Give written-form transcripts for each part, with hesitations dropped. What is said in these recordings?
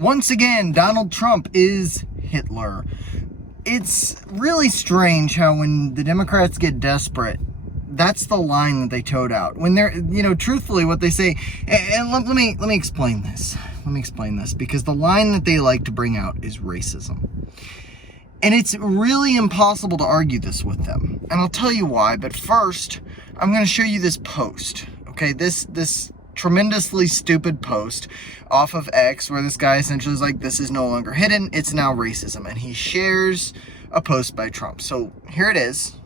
Once again, Donald Trump is Hitler. It's really strange how when the Democrats get desperate, that's the line that they toed out. When they're, truthfully what they say, and let me explain this. Let me explain this, because the line that they like to bring out is racism. And it's really impossible to argue this with them. And I'll tell you why, but first, I'm going to show you this post. Okay, this tremendously stupid post off of X where this guy essentially is like, this is no longer hidden, it's now racism. And he shares a post by Trump. So here it is.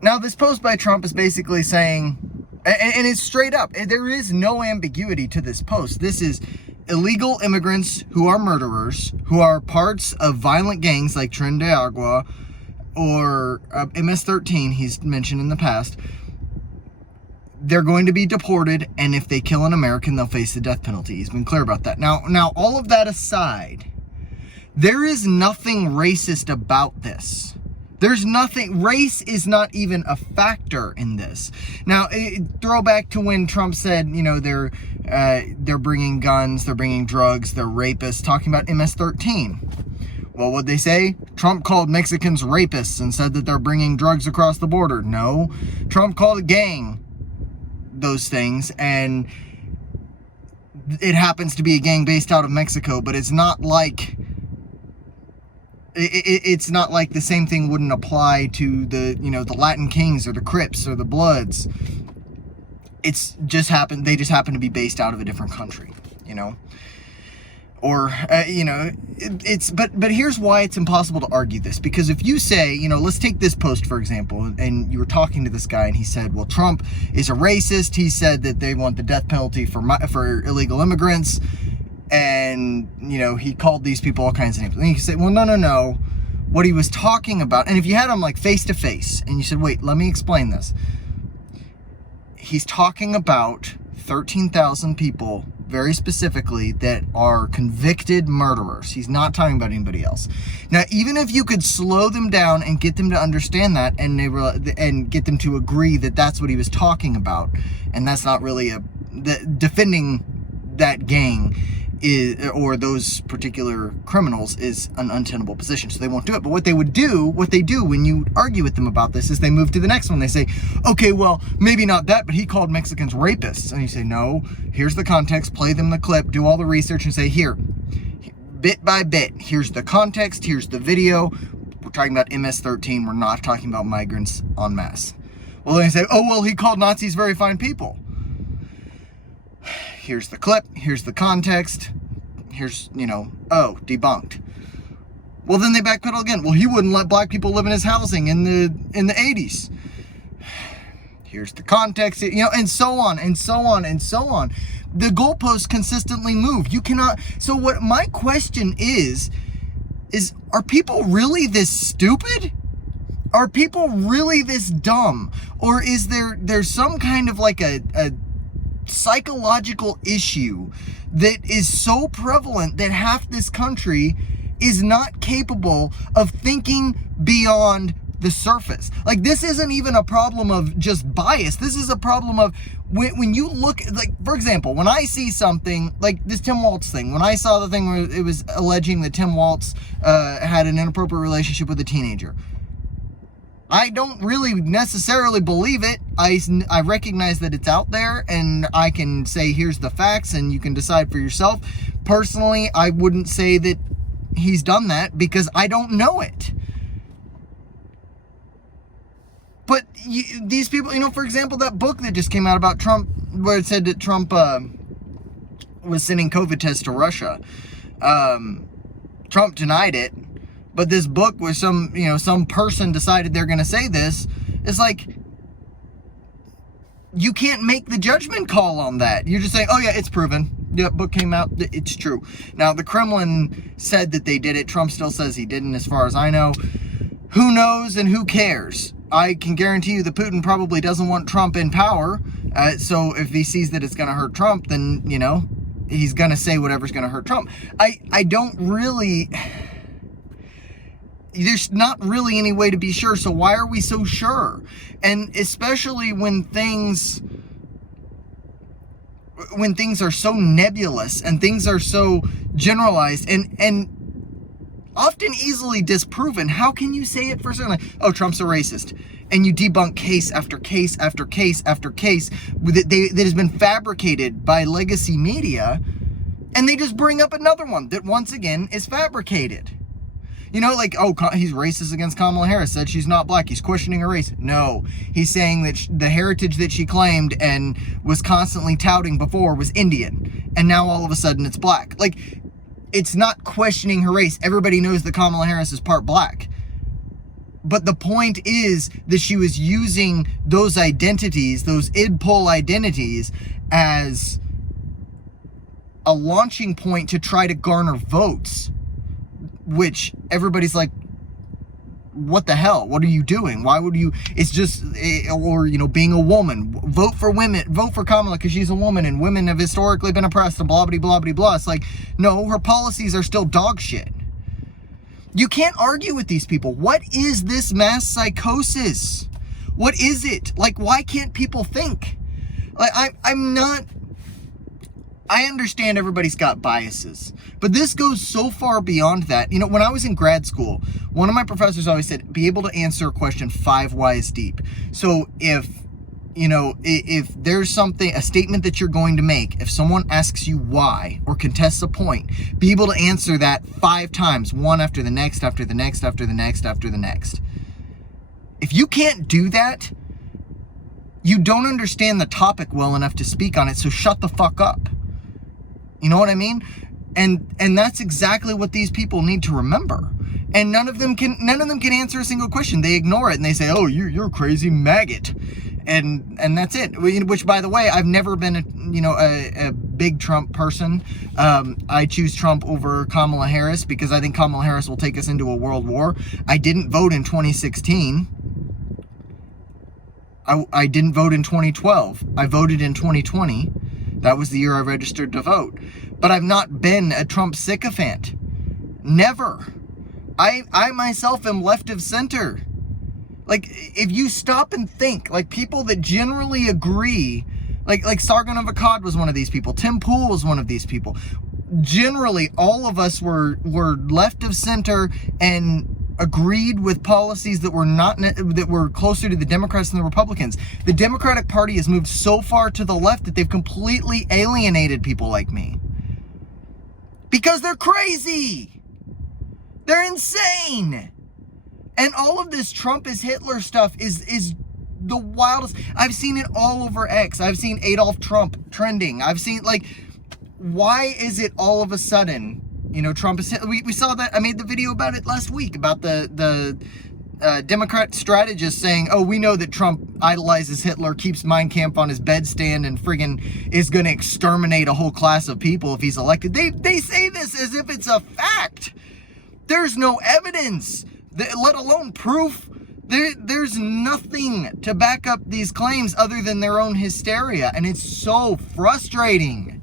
Now, this post by Trump is basically saying, and it's straight up, there is no ambiguity to this post. This is illegal immigrants who are murderers, who are parts of violent gangs like Tren de Agua or MS-13, he's mentioned in the past. They're going to be deported, and if they kill an American, they'll face the death penalty. He's been clear about that. Now, all of that aside, there is nothing racist about this. There's nothing, race is not even a factor in this. Now, throw back to when Trump said, they're bringing guns, they're bringing drugs, they're rapists, talking about MS-13. Well, what'd they say? Trump called Mexicans rapists and said that they're bringing drugs across the border. No, Trump called a gang those things, and it happens to be a gang based out of Mexico, but it's not like... It's not like the same thing wouldn't apply to the, the Latin Kings or the Crips or the Bloods. They just happen to be based out of a different country, Or, but here's why it's impossible to argue this. Because if you say, let's take this post, for example, and you were talking to this guy and he said, well, Trump is a racist. He said that they want the death penalty for illegal immigrants. And, he called these people all kinds of names. And you can say, well, no. What he was talking about, and if you had him like face to face, and you said, wait, let me explain this. He's talking about 13,000 people, very specifically, that are convicted murderers. He's not talking about anybody else. Now, even if you could slow them down and get them to understand that, and get them to agree that that's what he was talking about, and that's not really defending that gang or those particular criminals is an untenable position, so they won't do it. But what they do when you argue with them about this is they move to the next one. They say, okay, well, maybe not that, but he called Mexicans rapists. And you say, no, here's the context, play them the clip, do all the research, and say, here, bit by bit, here's the context, here's the video. We're talking about MS-13, we're not talking about migrants en masse. Well, then you say, oh, well, he called Nazis very fine people. Here's the clip, here's the context, here's, debunked. Well, then they backpedal again. Well, he wouldn't let black people live in his housing in the 80s. Here's the context, and so on, and so on, and so on. The goalposts consistently move. You cannot, so what my question is are people really this stupid? Are people really this dumb? Or is there's some kind of like a psychological issue that is so prevalent that half this country is not capable of thinking beyond the surface? Like, this isn't even a problem of just bias. This is a problem of when you look, like, for example, when I see something like this Tim Walz thing, when I saw the thing where it was alleging that Tim Walz had an inappropriate relationship with a teenager, I don't really necessarily believe it. I recognize that it's out there, and I can say, here's the facts, and you can decide for yourself. Personally, I wouldn't say that he's done that because I don't know it. But these people, for example, that book that just came out about Trump, where it said that Trump was sending COVID tests to Russia. Trump denied it. But this book where some person decided they're going to say this, it's like, you can't make the judgment call on that. You're just saying, oh yeah, it's proven. The book came out, it's true. Now, the Kremlin said that they did it. Trump still says he didn't, as far as I know. Who knows and who cares? I can guarantee you that Putin probably doesn't want Trump in power. So if he sees that it's going to hurt Trump, then, he's gonna say whatever's gonna hurt Trump. I don't really, there's not really any way to be sure, so why are we so sure? And especially when things are so nebulous and things are so generalized and often easily disproven, how can you say it for certain? Like, oh, Trump's a racist. And you debunk case after case after case after case that has been fabricated by legacy media, and they just bring up another one that once again is fabricated. You know, like, oh, he's racist against Kamala Harris, said she's not black. He's questioning her race. No, he's saying that the heritage that she claimed and was constantly touting before was Indian. And now all of a sudden it's black. Like, it's not questioning her race. Everybody knows that Kamala Harris is part black. But the point is that she was using those identities, those id poll identities, as a launching point to try to garner votes. Which everybody's like, what the hell? What are you doing? Why would you? It's just, or, you know, being a woman, vote for women, vote for Kamala because she's a woman and women have historically been oppressed and blah, blah, blah, blah, blah. It's like, no, her policies are still dog shit. You can't argue with these people. What is this mass psychosis? What is it? Like, why can't people think? Like, I understand everybody's got biases, but this goes so far beyond that. You know, when I was in grad school, one of my professors always said, be able to answer a question 5 whys deep. So if there's something, a statement that you're going to make, if someone asks you why or contests a point, be able to answer that 5 times, one after the next, after the next, after the next, after the next. If you can't do that, you don't understand the topic well enough to speak on it, so shut the fuck up. You know what I mean? And that's exactly what these people need to remember. And none of them can answer a single question. They ignore it and they say, "Oh, you're a crazy maggot," and that's it. Which, by the way, I've never been a big Trump person. I choose Trump over Kamala Harris because I think Kamala Harris will take us into a world war. I didn't vote in 2016. I didn't vote in 2012. I voted in 2020. That was the year I registered to vote. But I've not been a Trump sycophant. Never. I myself am left of center. Like, if you stop and think, like, people that generally agree, like Sargon of Akkad was one of these people. Tim Pool was one of these people. Generally, all of us were left of center and agreed with policies that were closer to the Democrats than the Republicans. The Democratic Party has moved so far to the left that they've completely alienated people like me. Because they're crazy. They're insane. And all of this Trump is Hitler stuff is the wildest. I've seen it all over X. I've seen Adolf Trump trending. I've seen, like, why is it all of a sudden, Trump is Hitler? We saw that. I made the video about it last week about the Democrat strategist saying, oh, we know that Trump idolizes Hitler, keeps Mein Kampf on his bedstand, and friggin' is going to exterminate a whole class of people if he's elected. They say this as if it's a fact. There's no evidence, let alone proof. There's nothing to back up these claims other than their own hysteria, and it's so frustrating.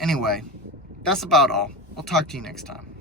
Anyway, that's about all. I'll talk to you next time.